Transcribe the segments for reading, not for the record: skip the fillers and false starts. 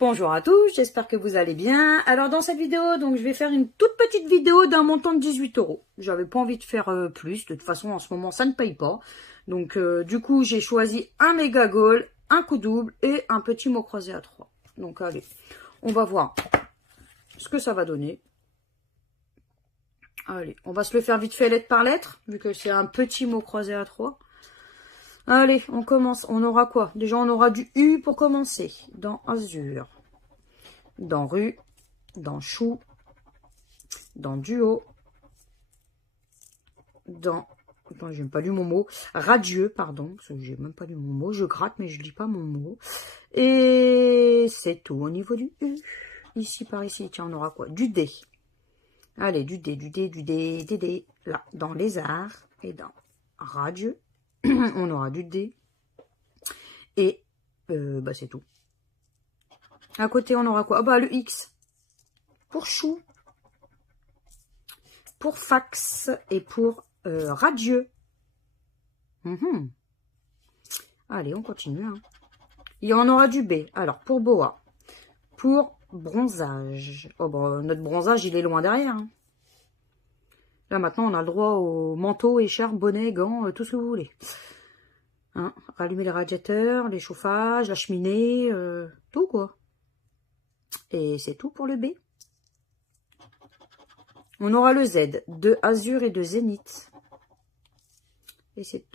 Bonjour à tous, j'espère que vous allez bien. Alors dans cette vidéo, donc je vais faire une toute petite vidéo d'un montant de 18 €. J'avais pas envie de faire plus, de toute façon en ce moment ça ne paye pas. Donc du coup j'ai choisi un méga goal, un coup double et un petit mot croisé à 3. Donc allez, on va voir ce que ça va donner. Allez, on va se le faire vite fait lettre par lettre, vu que c'est un petit mot croisé à 3. Allez, on commence. On aura quoi? Déjà, on aura du U pour commencer. Dans Azur. Dans Rue. Dans Chou. Dans Duo. Dans... Attends, j'ai même pas lu mon mot. Radieux, pardon. Parce que j'ai même pas lu mon mot. Je gratte, mais je lis pas mon mot. Et c'est tout au niveau du U. Ici, par ici. Tiens, on aura quoi? Du D. Allez, du D, du D, du D, D, D. Là, dans Lézard. Et dans Radieux. On aura du D. Et bah c'est tout. À côté, on aura quoi? Ah bah le X. Pour Chou. Pour Fax. Et pour Radieux. Allez, on continue. Hein. Il y en aura du B. Alors, pour Boa. Pour Bronzage. Oh bah, notre bronzage, il est loin derrière. Hein. Là, maintenant, on a le droit au manteau, écharpe, bonnet, gants, tout ce que vous voulez. Hein, rallumer les radiateurs, les chauffages, la cheminée, tout quoi. Et c'est tout pour le B. On aura le Z, de Azur et de Zénith. Et c'est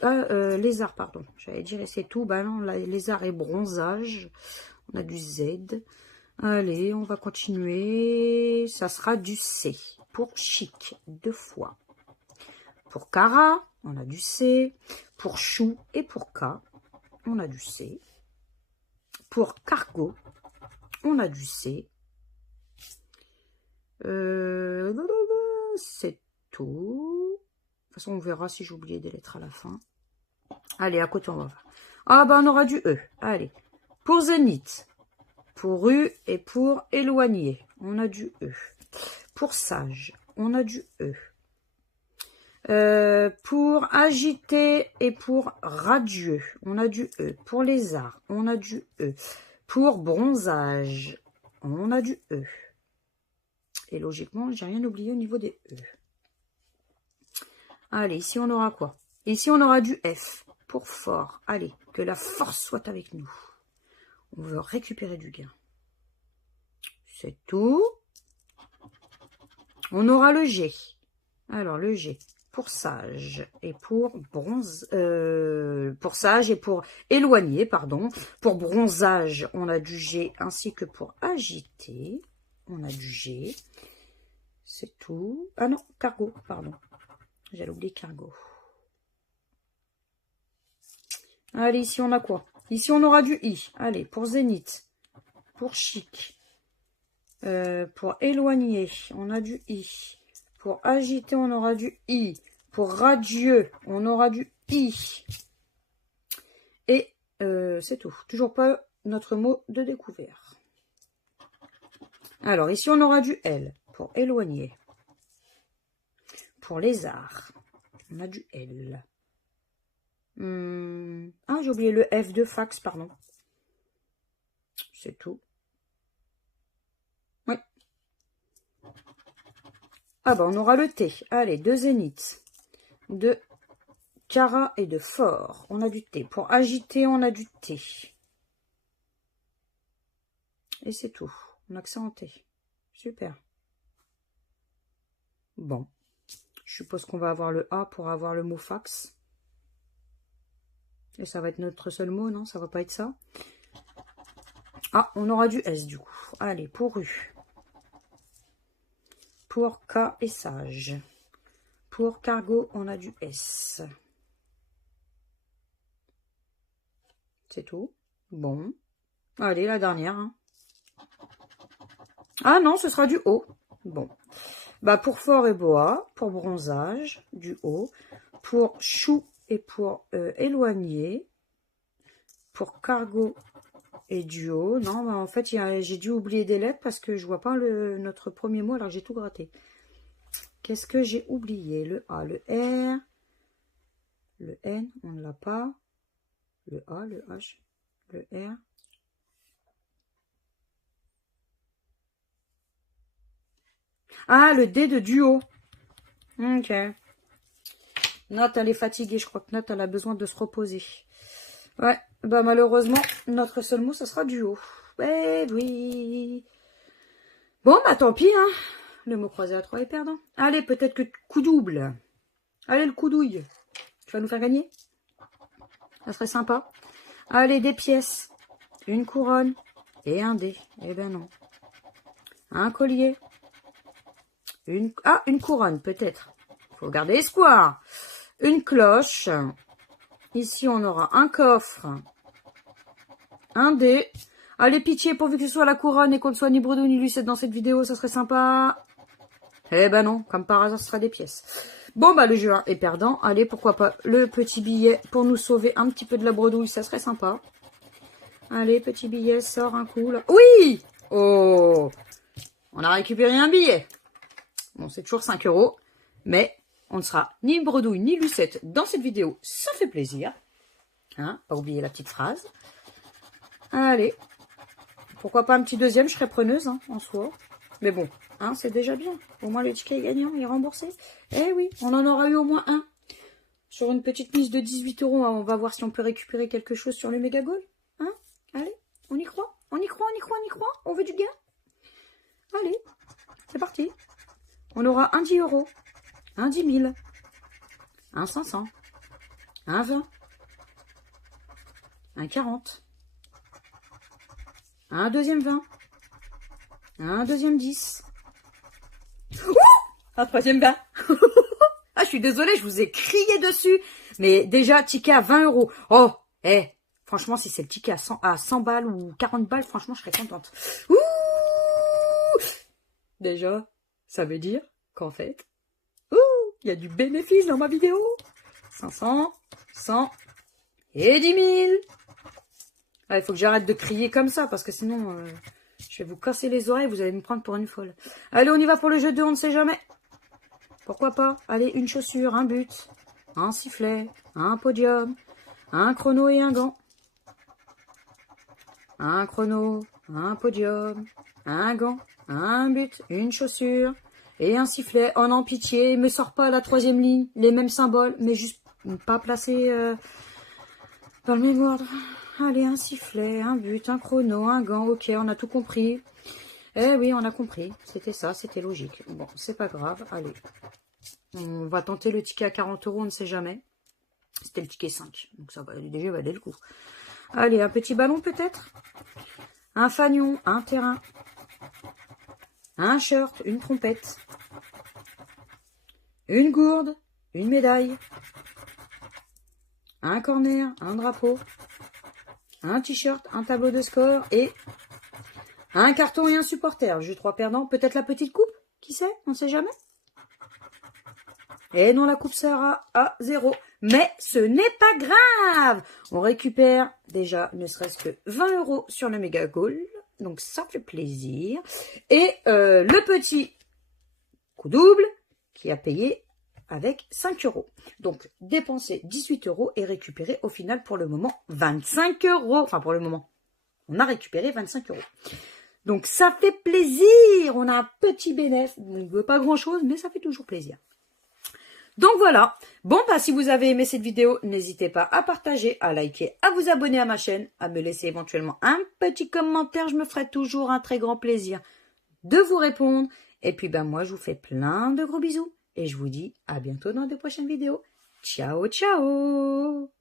lézard, pardon. J'allais dire et c'est tout. Bah non, lézard et bronzage. On a du Z. Allez, on va continuer. Ça sera du C. Pour chic, 2 fois. Pour Cara, on a du C. Pour Chou et pour K, on a du C. Pour Cargo, on a du C. C'est tout. De toute façon, on verra si j'ai oublié des lettres à la fin. Allez, à côté, on va voir. Ah, bah, on aura du E. Allez. Pour Zénith, pour U et pour éloigner, on a du E. Pour Sage, on a du E. Pour agiter et pour radieux, on a du E. Pour lézard, on a du E. Pour bronzage, on a du E. Et logiquement, j'ai rien oublié au niveau des E. Allez, ici on aura quoi? Ici on aura du F pour fort. Allez, que la force soit avec nous. On veut récupérer du gain. C'est tout. On aura le G. Alors le G pour sage et pour bronze, pour sage et pour éloigner, pardon. Pour bronzage, on a du G ainsi que pour agiter, on a du G. C'est tout. Ah non, cargo, pardon. J'allais oublier cargo. Allez, ici on a quoi? Ici on aura du I. Allez, pour zénith, pour chic, pour éloigner, on a du I. Pour agiter, on aura du I. Pour radieux, on aura du I. Et c'est tout. Toujours pas notre mot de découvert. Alors, ici, on aura du L. Pour éloigner. Pour lézard, on a du L. Ah, j'ai oublié le F de fax, pardon. C'est tout. Oui. Ah bah, on aura le T. Allez, de zénith. De Cara et de fort. On a du T. Pour agiter, on a du T. Et c'est tout. On a que ça en T. Super. Bon. Je suppose qu'on va avoir le A pour avoir le mot fax. Et ça va être notre seul mot, non? Ça va pas être ça. Ah, on aura du S du coup. Allez, pour U. Pour K et sage. Pour cargo, on a du S. C'est tout. Bon. Allez, la dernière. Hein. Ah non, ce sera du O. Bon. Bah, pour fort et bois, pour bronzage, du O. Pour chou et pour éloigner. Pour cargo et duo. Non, bah, en fait, j'ai dû oublier des lettres parce que je vois pas notre premier mot alors j'ai tout gratté. Qu'est-ce que j'ai oublié? Le A, le R, le N, on ne l'a pas. Le A, le H, le R. Ah, le dé de duo. Ok. Nat, elle est fatiguée. Je crois que Nat, elle a besoin de se reposer. Ouais, bah malheureusement, notre seul mot, ça sera duo. Eh oui. Bon, bah tant pis, hein. Le mot croisé à 3 est perdant. Allez, peut-être que coup double. Allez, le coup douille. Tu vas nous faire gagner? Ça serait sympa. Allez, des pièces. Une couronne. Et un dé. Eh ben non. Un collier. Une couronne, peut-être. Faut garder espoir. Une cloche. Ici, on aura un coffre. Un dé. Allez, pitié, pourvu que ce soit la couronne et qu'on ne soit ni Bredouille ni Lucette dans cette vidéo, ça serait sympa. Eh ben non, comme par hasard, ce sera des pièces. Bon, bah le jeu est perdant. Allez, pourquoi pas le petit billet pour nous sauver un petit peu de la bredouille, ça serait sympa. Allez, petit billet, sors un coup là. Oui! Oh! On a récupéré un billet. Bon, c'est toujours 5 €, mais on ne sera ni Bredouille ni Lucette dans cette vidéo. Ça fait plaisir. Hein? Pas oublier la petite phrase. Allez. Pourquoi pas un petit deuxième, je serais preneuse, hein, en soi. Mais bon, hein, c'est déjà bien. Au moins, le ticket est gagnant, il est remboursé. Eh oui, on en aura eu au moins un. Sur une petite mise de 18 €, hein, on va voir si on peut récupérer quelque chose sur le méga goal. Hein? Allez, on y croit, on y croit, on y croit, on y croit. On veut du gain. Allez, c'est parti. On aura un 10 €, un 10 000, un 500, un 20, un 40, un deuxième 20, un deuxième 10. Ouh, un troisième 20. Ah, je suis désolée, je vous ai crié dessus. Mais déjà, ticket à 20 €. Oh, franchement, si c'est le ticket à 100 balles ou 40 balles, franchement, je serais contente. Ouh, déjà, ça veut dire qu'en fait, il y a du bénéfice dans ma vidéo. 500, 100 et 10 000. Ah, il faut que j'arrête de crier comme ça, parce que sinon, je vais vous casser les oreilles, vous allez me prendre pour une folle. Allez, on y va pour le jeu 2, on ne sait jamais. Pourquoi pas? Allez, une chaussure, un but, un sifflet, un podium, un chrono et un gant. Un chrono, un podium, un gant, un but, une chaussure et un sifflet. Oh non, pitié, me sors pas à la troisième ligne, les mêmes symboles, mais juste pas placés dans le même ordre. Allez, un sifflet, un but, un chrono, un gant, ok, on a tout compris. Eh oui, on a compris, c'était ça, c'était logique. Bon, c'est pas grave, allez. On va tenter le ticket à 40 €, on ne sait jamais. C'était le ticket 5, donc ça va déjà valer le coup. Allez, un petit ballon peut-être? Un fanion, un terrain. Un shirt, une trompette. Une gourde, une médaille. Un corner, un drapeau. Un t-shirt, un tableau de score et un carton et un supporter. Jeu 3 perdants, peut-être la petite coupe? Qui sait? On ne sait jamais. Et non, la coupe sera à 0. Mais ce n'est pas grave. On récupère déjà ne serait-ce que 20 € sur le méga goal. Donc ça fait plaisir. Et le petit coup double qui a payé avec 5 €. Donc dépenser 18 € et récupérer au final pour le moment 25 €. Enfin pour le moment, on a récupéré 25 €. Donc ça fait plaisir. On a un petit bénéfice. On ne veut pas grand-chose, mais ça fait toujours plaisir. Donc voilà, bon bah si vous avez aimé cette vidéo, n'hésitez pas à partager, à liker, à vous abonner à ma chaîne, à me laisser éventuellement un petit commentaire, je me ferai toujours un très grand plaisir de vous répondre. Et puis ben moi je vous fais plein de gros bisous et je vous dis à bientôt dans de prochaines vidéos. Ciao ciao.